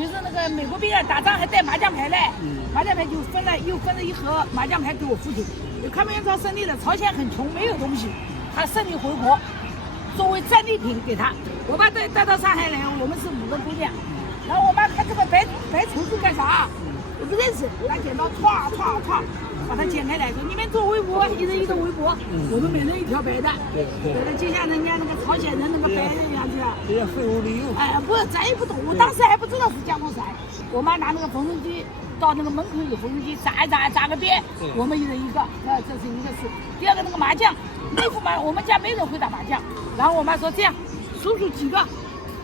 就是那个美国兵啊，打仗还带麻将牌嘞，麻将牌就又分了一盒麻将牌给我父亲。抗美援朝胜利了，朝鲜很穷，没有东西，他胜利回国，作为战利品给他。我爸带到上海来，我们是5个姑娘，然后我妈看这个白绸子干啥？我不认识，拿剪刀歘把它剪开来，说你们做围脖，一人一个围脖，我们每人一条白的，就像人家那个朝鲜人那个白的样子。这叫废物利用。哎，不，咱也不懂，我当时还不知道是降落伞。我妈拿那个缝纫机到那个门口有缝纫机扎个边，我们一人一个，这是一个事。第二个那个麻将，那副麻我们家没人会打麻将，然后我妈说这样，数几个，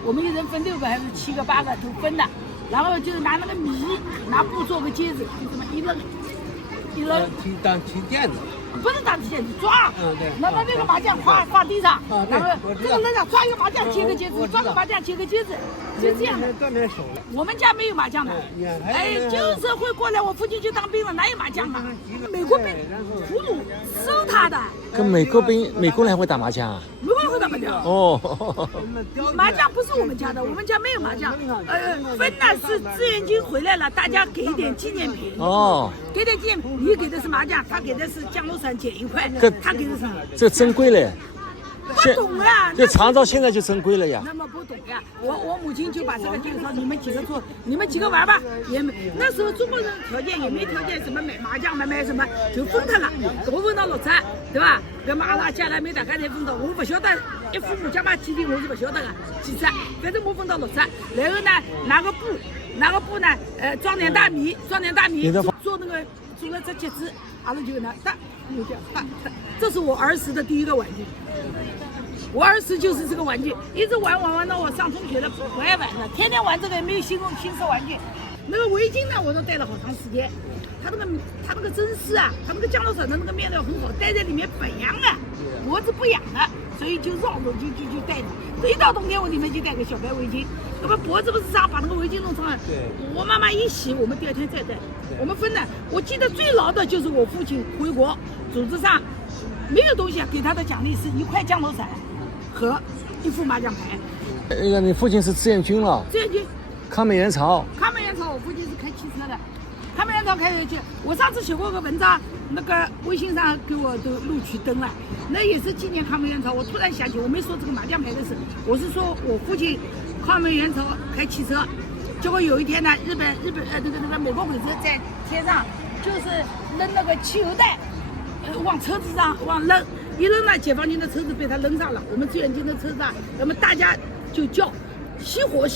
我们一人分6个还是7个8个都分的，然后就拿那个米拿布做个笖子，就这么一扔。当踢毽子，不是当踢毽子，抓。对。那个麻将放地上，然后这个人啊抓一个麻将接个笖子，抓个麻将接个笖子，就这样。锻炼手了。我们家没有麻将的，旧社会过来，我父亲去当兵了，哪有麻将啊？美国兵俘虏收他的。跟美国人还会打麻将啊？美国人会打麻将。哦。麻将不是我们家的，我们家没有麻将。分呢是志愿军回来了，大家给一点纪念品。哦。给点纪念品，你给的是麻将，他给的是降落伞剪1块，他给的是。这珍贵嘞。不懂啊，这长照现在就珍贵了呀。那么不懂呀，我母亲就把这个就是说，你们几个玩吧，也没那时候中国人条件也没条件什么买麻将买什么，就分他了，我分到6只，对吧？搿马拉加来没大概才分到，我不晓得一父母加嘛几锭我是不晓得的几只，反正我分到6只，然后呢拿个布呢，装点大米，做那个做了这结子，阿拉就拿打，这是我儿时的第一个玩具。我儿时就是这个玩具，一直玩到我上中学了，不爱玩了，天天玩这个，也没有新式玩具。那个围巾呢，我都戴了好长时间。它那个针丝啊，它那个降落伞的那个面料很好，戴在里面本痒啊，脖子不痒了，所以就绕着就戴着。一到冬天我里面就戴个小白围巾，那么脖子不是伤，把那个围巾弄上来。我妈妈一洗，我们第2天再戴。我们分的，我记得最牢的就是我父亲回国，组织上没有东西啊，给他的奖励是1块降落伞。和1副麻将牌。那个你父亲是志愿军了？志愿军。抗美援朝，我父亲是开汽车的。抗美援朝开车去，我上次写过个文章，那个微信上给我都录取登了，那也是纪念抗美援朝。我突然想起，我没说这个麻将牌的事，我是说我父亲抗美援朝开汽车，结果有一天呢，日本那个美国鬼子在天上就是扔那个汽油弹，往车子上扔。一扔呢，解放军的车子被他扔上了，我们志愿军的车上，那么大家就叫熄火，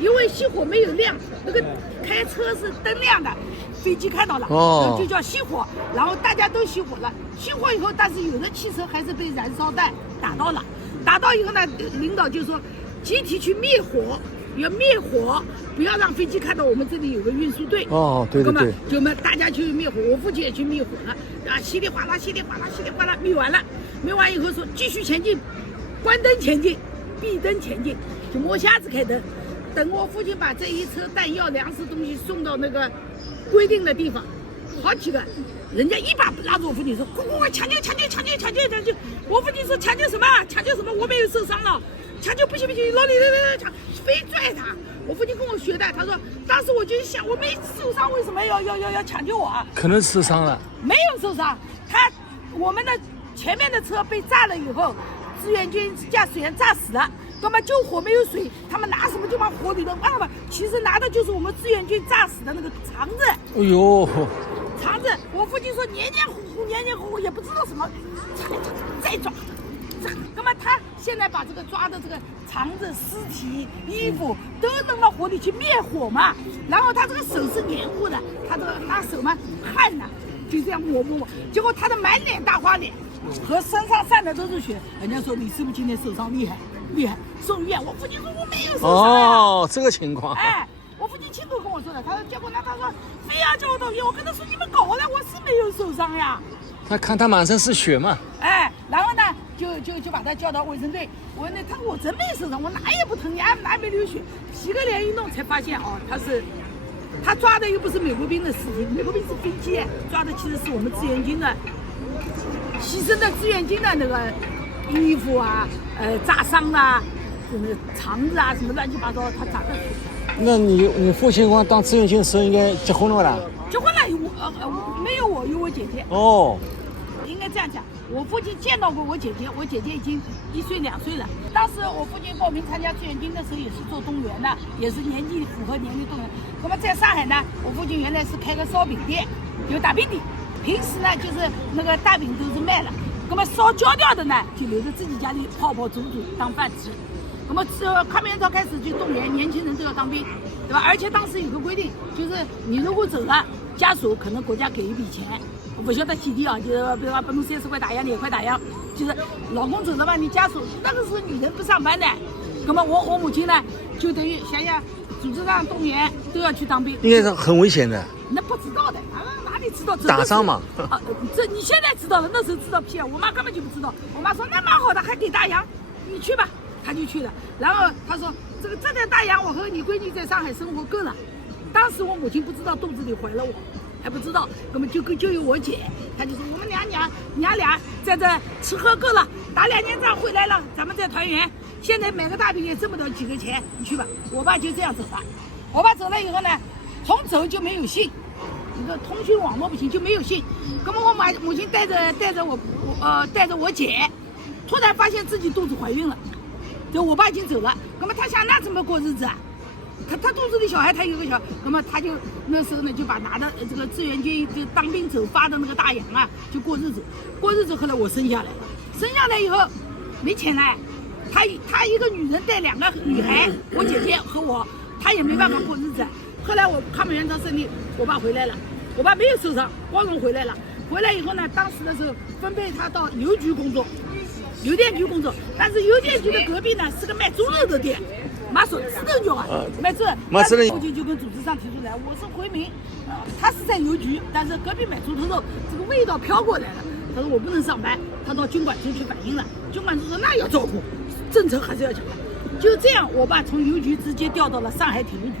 因为熄火没有亮，那个开车是灯亮的，飞机看到了，就叫熄火，然后大家都熄火了，熄火以后，但是有的汽车还是被燃烧弹打到了，打到以后呢，领导就说集体去灭火。要灭火，不要让飞机看到我们这里有个运输队。对。就我们大家去灭火，我父亲也去灭火了，啊，稀里哗啦，灭完了，灭完以后说继续前进，关灯前进，闭灯前进，就摸瞎子开灯，等我父亲把这一车弹药、粮食东西送到那个规定的地方，好几个。人家一把拉住我父亲说：“快抢救！”我父亲说：“抢救什么？我没有受伤了。”抢救不行，老李抢，非拽他。我父亲跟我学的，他说当时我就想，我没受伤，为什么要抢救我啊？可能受伤了。没有受伤，我们的前面的车被炸了以后，志愿军驾驶员炸死了，那么救火没有水，他们拿什么就往火里头放吧。其实拿的就是我们志愿军炸死的那个肠子。哎呦，肠子，我父亲说黏糊糊，也不知道什么，再抓。那么他现在把这个抓的这个肠子、尸体、衣服都扔到火里去灭火嘛，然后他这个手是黏糊的，他这个拿手嘛汗呐，就这样抹，结果他的满脸大花脸和身上散的都是血，人家说你是不是今天受伤厉害，送医院。我父亲说我没有受伤呀。这个情况。我父亲亲口跟我说的，他说结果呢，他说非要叫我到医院，我跟他说你们搞的，我是没有受伤呀。他看他满身是血嘛。然后呢，就把他叫到卫生队。我说他说我真没受伤，我哪也不疼，哪也没流血。洗个脸一弄才发现他抓的又不是美国兵的尸体，美国兵是飞机，抓的其实是我们志愿军的牺牲的志愿军的那个衣服啊，炸伤啊，肠子啊什么乱七八糟，他炸的。那你父亲光当志愿军的时候应该结婚了吧？结婚了，没有我，有我姐姐。哦，应该这样讲，我父亲见到过我姐姐，我姐姐已经1岁2岁了。当时我父亲报名参加志愿军的时候，也是做动员的，也是年纪符合年龄动员。那么在上海呢，我父亲原来是开个烧饼店，有打饼底，平时呢就是那个大饼都是卖了，那么烧焦掉的呢，就留着自己家里泡煮当饭吃。那么抗美援朝开始就动员年轻人都要当兵，对吧？而且当时有个规定，就是你如果走了，家属可能国家给一笔钱。不晓得几地啊，就是比如说不能30块打烊，2块打烊，就是老公走了吧，你家属那个是女人不上班的，那么我母亲呢，就等于想想组织上动员都要去当兵，应该是很危险的。那不知道的，哪里知道？打仗嘛。这你现在知道了，那时候知道屁啊！我妈根本就不知道，我妈说那蛮好的，还给大洋，你去吧，她就去了。然后她说这点大洋，我和你闺女在上海生活够了。当时我母亲不知道肚子里怀了我。还不知道，那么就有我姐，她就说我们娘俩在这吃喝够了，打2年仗回来了，咱们再团圆。现在买个大饼也挣不了几个钱，你去吧。我爸就这样走了。我爸走了以后呢，从走就没有信，你的通讯网络不行，就没有信。那么我母亲带着我姐，突然发现自己肚子怀孕了，就我爸已经走了。那么他想那怎么过日子啊？他肚子里小孩，他有个小，那么他就那时候呢就把拿的这个志愿军就当兵走发的那个大洋啊，就过日子。后来我生下来了，生下来以后没钱了，他一个女人带2个女孩，我姐姐和我，他也没办法过日子。后来我抗美援朝胜利，我爸回来了，我爸没有受伤，光荣回来了。回来以后呢，当时的时候分配他到邮局工作，邮电局工作，但是邮电局的隔壁呢是个卖猪肉的店。马手石头脚啊，卖猪肉，父亲就跟组织上提出来，我是回民，他是在邮局，但是隔壁买猪头肉，这个味道飘过来了。他说我不能上班，他到军管处去反映了，军管处说那要照顾，政策还是要讲的。就这样，我爸从邮局直接调到了上海铁路局。